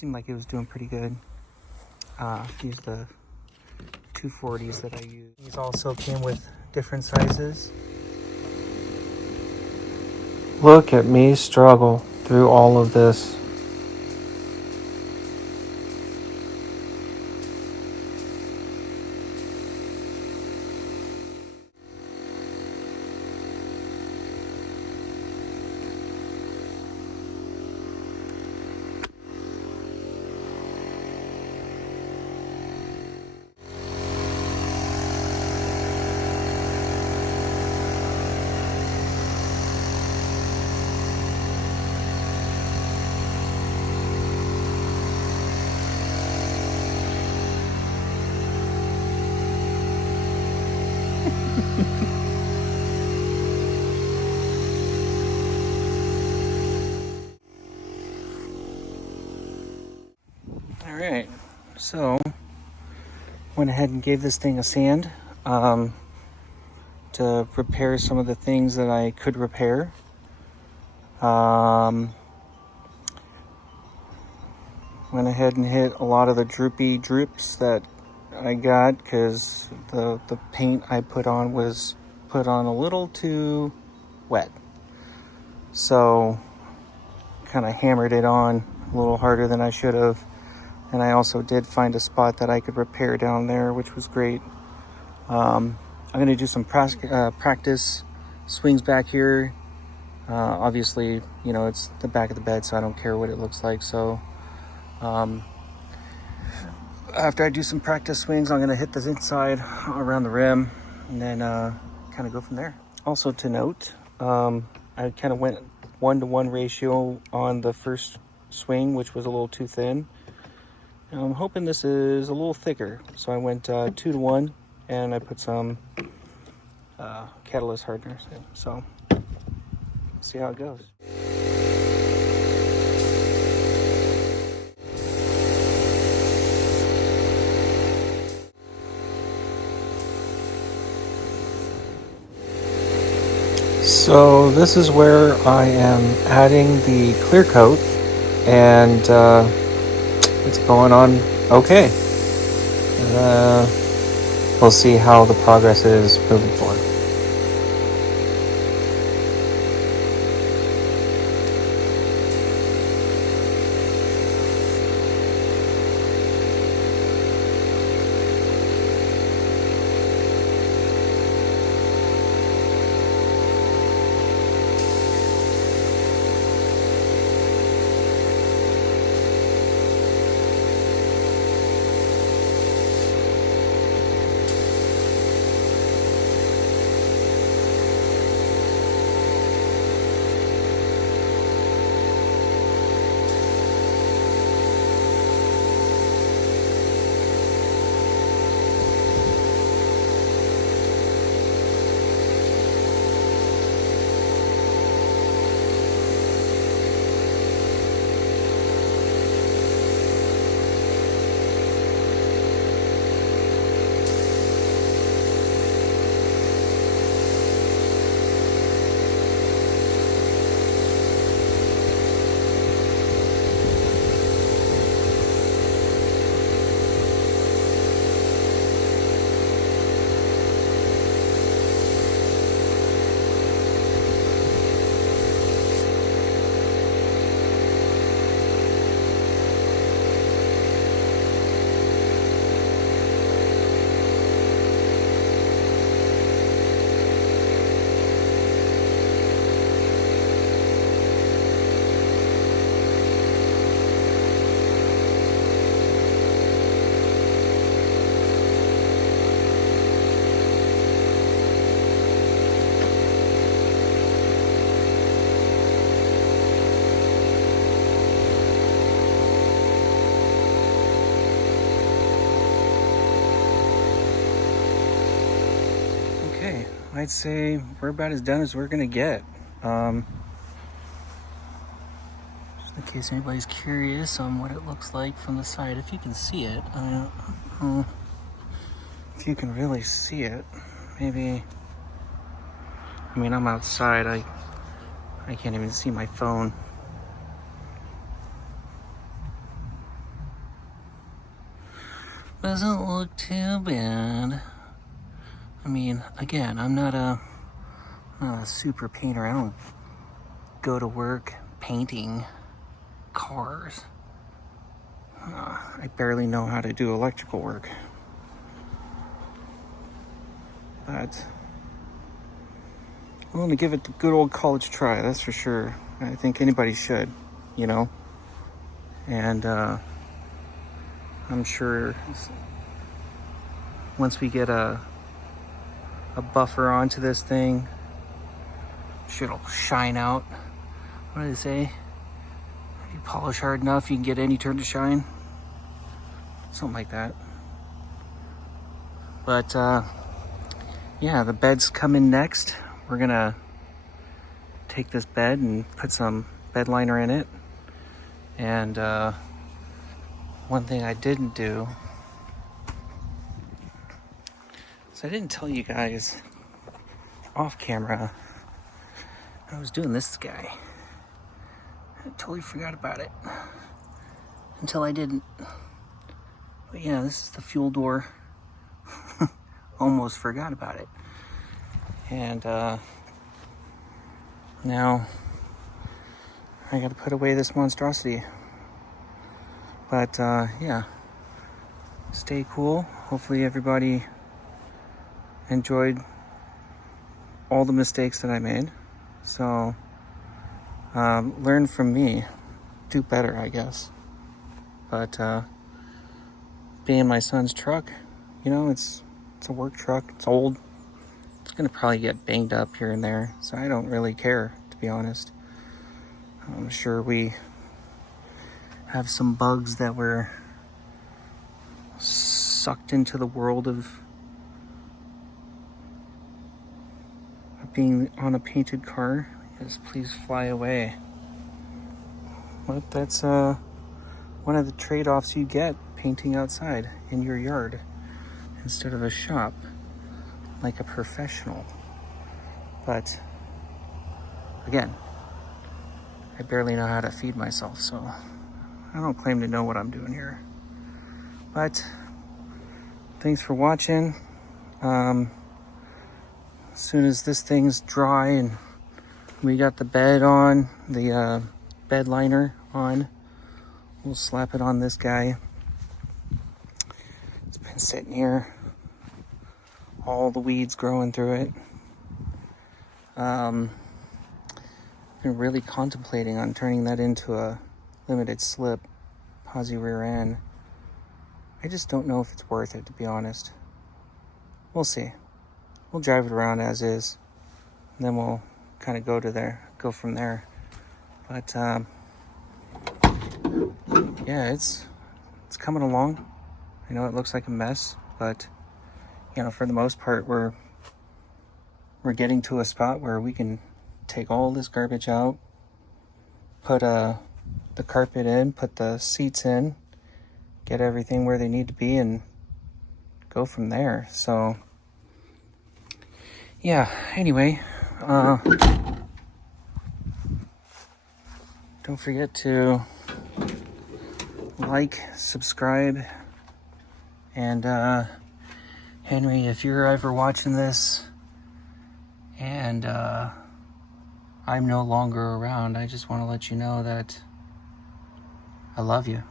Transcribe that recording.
seemed like it was doing pretty good. Used the 240s that I used. These also came with different sizes. Look at me struggle through all of this. Alright, so went ahead and gave this thing a sand to repair some of the things that I could repair. Went ahead and hit a lot of the droopy droops that I got because the paint I put on was put on a little too wet. So kind of hammered it on a little harder than I should have. And I also did find a spot that I could repair down there, which was great. I'm going to do some practice swings back here. Obviously, you know, it's the back of the bed, so I don't care what it looks like. So after I do some practice swings, I'm going to hit this inside around the rim and then kind of go from there. Also to note, I kind of went 1-to-1 ratio on the first swing, which was a little too thin. I'm hoping this is a little thicker, so I went 2-to-1, and I put some catalyst hardeners in. So, see how it goes. So this is where I am adding the clear coat, and it's going on okay. We'll see how the progress is moving forward. I'd say we're about as done as we're gonna get. Just in case anybody's curious on what it looks like from the side, if you can see it. I don't know if you can really see it. Maybe. I mean, I'm outside. I can't even see my phone. Doesn't look too bad. I mean, again, I'm not a super painter. I don't go to work painting cars. I barely know how to do electrical work. But I'm willing to give it the good old college try, that's for sure. I think anybody should, you know? And I'm sure once we get a buffer onto this thing, it'll shine out. What do they say? If you polish hard enough, you can get any turn to shine. Something like that. But yeah, the bed's coming next. We're gonna take this bed and put some bed liner in it. And one thing I didn't do is I didn't tell you guys off camera I was doing this guy. I totally forgot about it until I didn't. But yeah, this is the fuel door. Almost forgot about it. And now I gotta put away this monstrosity. But yeah, stay cool. Hopefully everybody enjoyed all the mistakes that I made. So learn from me, do better, I guess. But being my son's truck, you know, it's a work truck. It's old. It's gonna probably get banged up here and there, so I don't really care, to be honest. I'm sure we have some bugs that were sucked into the world of being on a painted car. Yes, please fly away. But that's one of the trade-offs you get painting outside in your yard instead of a shop like a professional. But again, I barely know how to feed myself, so I don't claim to know what I'm doing here. But thanks for watching. As soon as this thing's dry and we got the bed on, the bed liner on, we'll slap it on this guy. It's been sitting here, all the weeds growing through it. Been really contemplating on turning that into a limited slip posi rear end. I just don't know if it's worth it, to be honest. We'll see. We'll drive it around as is, and then we'll kind of go from there. But yeah, it's coming along. I know it looks like a mess, but you know, for the most part, we're getting to a spot where we can take all this garbage out, put the carpet in, put the seats in, get everything where they need to be, and go from there. So yeah, anyway, don't forget to like, subscribe, and Henry, if you're ever watching this and I'm no longer around, I just want to let you know that I love you.